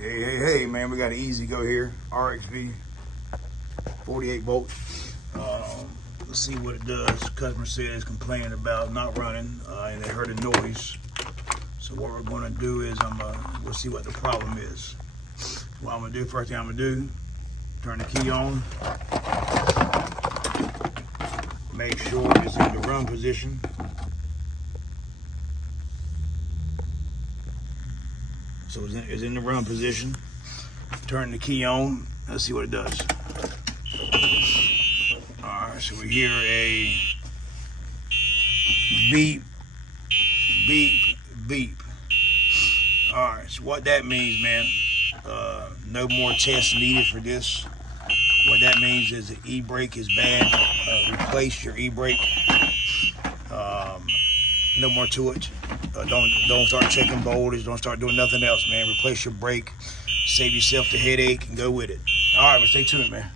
Hey, man, we got an EZGO here, RXV, 48 volts. Let's see what it does. Customer says complaining about not running, and they heard a noise. So what we're gonna do is we'll see what the problem is. What I'm gonna do, first thing I'm gonna do, turn the key on. Make sure it's in the run position. So it's in the run position. Turn the key on. Let's see what it does. All right, so we hear a beep, beep, beep. All right, so what that means, man, no more tests needed for this. What that means is the e-brake is bad. Replace your e-brake. No more to it. Don't start checking voltage. Don't start doing nothing else, man. Replace your brake. Save yourself the headache and go with it. All right, but stay tuned, man.